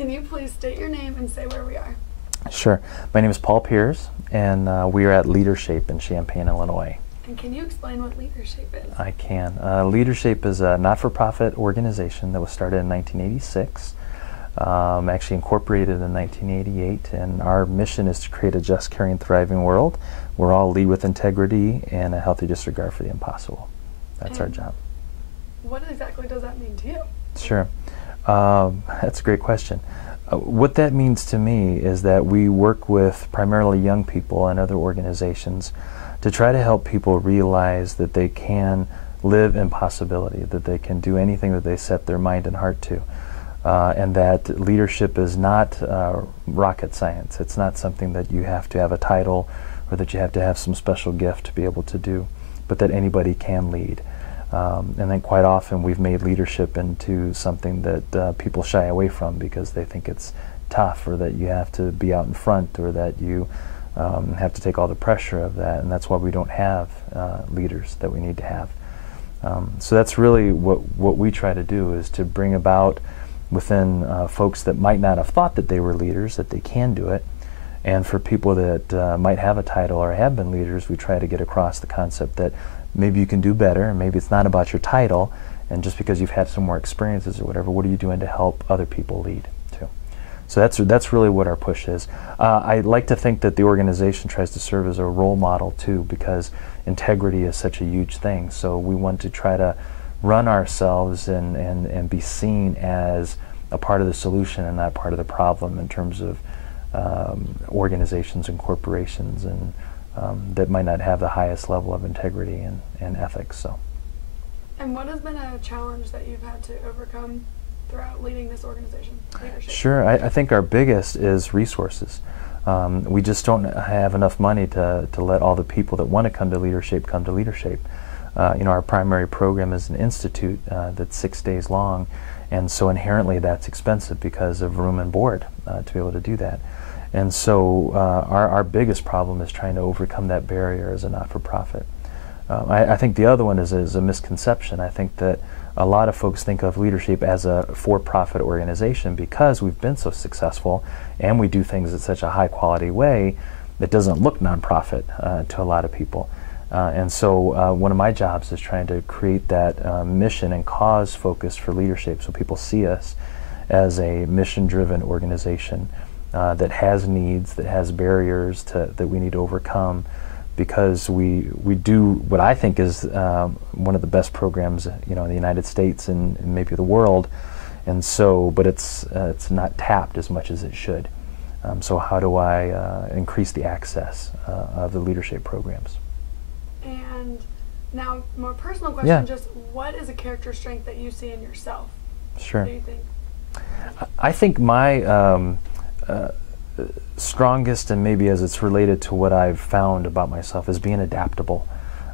Can you please state your name and say where we are? Sure. My name is Pryz, and we are at Leadership in Champaign, Illinois. And can you explain what Leadership is? I can. Leadership is a not-for-profit organization that was started in 1986, actually incorporated in 1988, and our mission is to create a just, caring, thriving world where all lead with integrity and a healthy disregard for the impossible. That's our job. What exactly does that mean to you? Sure. That's a great question. What that means to me is that we work with primarily young people and other organizations to try to help people realize that they can live in possibility, that they can do anything that they set their mind and heart to, and that leadership is not rocket science. It's not something that you have to have a title or that you have to have some special gift to be able to do, but that anybody can lead. And then quite often we've made leadership into something that people shy away from because they think it's tough, or that you have to be out in front, or that you have to take all the pressure of that, and that's why we don't have leaders that we need to have. So that's really what we try to do, is to bring about within folks that might not have thought that they were leaders, that they can do it. And for people that might have a title or have been leaders, we try to get across the concept that maybe you can do better, and maybe it's not about your title, and just because you've had some more experiences or whatever, what are you doing to help other people lead too? So that's really what our push is. I like to think that the organization tries to serve as a role model too, because integrity is such a huge thing. So we want to try to run ourselves and be seen as a part of the solution and not part of the problem in terms of organizations and corporations and that might not have the highest level of integrity and ethics. So. And what has been a challenge that you've had to overcome throughout leading this organization? Leadership? Sure, I think our biggest is resources. We just don't have enough money to let all the people that want to come to leadership come to leadership. Our primary program is an institute that's 6 days long, and so inherently that's expensive because of room and board to be able to do that. And so our biggest problem is trying to overcome that barrier as a not-for-profit. I think the other one is a misconception. I think that a lot of folks think of leadership as a for-profit organization because we've been so successful and we do things in such a high-quality way that doesn't look nonprofit to a lot of people. And so one of my jobs is trying to create that mission and cause focus for leadership, so people see us as a mission-driven organization that has needs, that has barriers that we need to overcome, because we do what I think is one of the best programs, in the United States and maybe the world, and so, but it's not tapped as much as it should. So how do I increase the access of the leadership programs? And now, more personal question, yeah. Just what is a character strength that you see in yourself? Sure. What do you think? I think my strongest, and maybe as it's related to what I've found about myself, is being adaptable.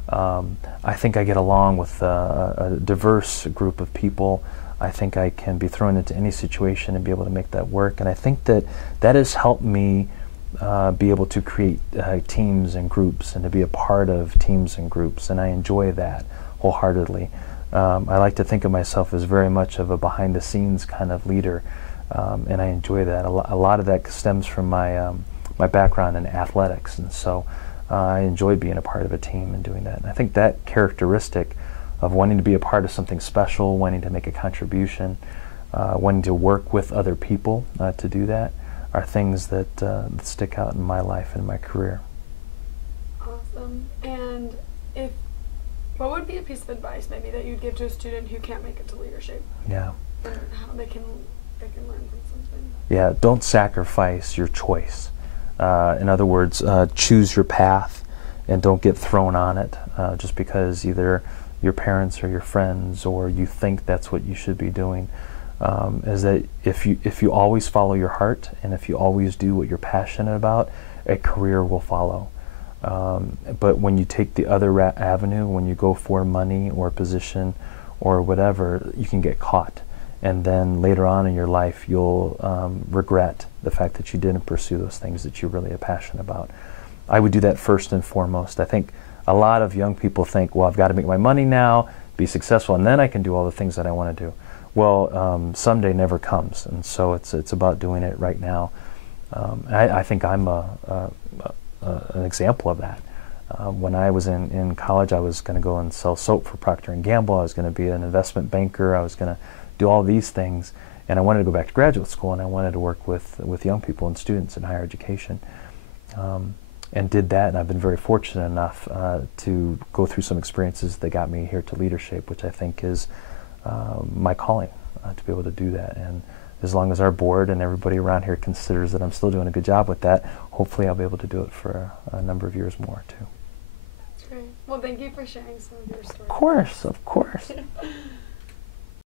I think I get along with a diverse group of people. I think I can be thrown into any situation and be able to make that work, and I think that has helped me be able to create teams and groups and to be a part of teams and groups, and I enjoy that wholeheartedly. I like to think of myself as very much of a behind-the-scenes kind of leader. And I enjoy that. A lot of that stems from my my background in athletics, and so I enjoy being a part of a team and doing that. And I think that characteristic of wanting to be a part of something special, wanting to make a contribution, wanting to work with other people to do that, are things that stick out in my life and my career. Awesome. And what would be a piece of advice maybe that you'd give to a student who can't make it to leadership? Yeah. And how they can learn from something. Yeah, don't sacrifice your choice. In other words, choose your path and don't get thrown on it just because either your parents or your friends or you think that's what you should be doing. Is that if you always follow your heart and if you always do what you're passionate about, a career will follow. But when you take the other avenue, when you go for money or position or whatever, you can get caught. And then later on in your life, you'll regret the fact that you didn't pursue those things that you really are passionate about. I would do that first and foremost. I think a lot of young people think, well, I've got to make my money now, be successful, and then I can do all the things that I want to do. Someday never comes, and so it's about doing it right now. I think I'm an example of that. When I was in college, I was going to go and sell soap for Procter & Gamble. I was going to be an investment banker. I was going to do all these things, and I wanted to go back to graduate school, and I wanted to work with young people and students in higher education, and did that. And I've been very fortunate enough to go through some experiences that got me here to leadership, which I think is my calling, to be able to do that. And as long as our board and everybody around here considers that I'm still doing a good job with that, hopefully I'll be able to do it for a number of years more too. That's great. Well, thank you for sharing some of your stories. Of course, of course.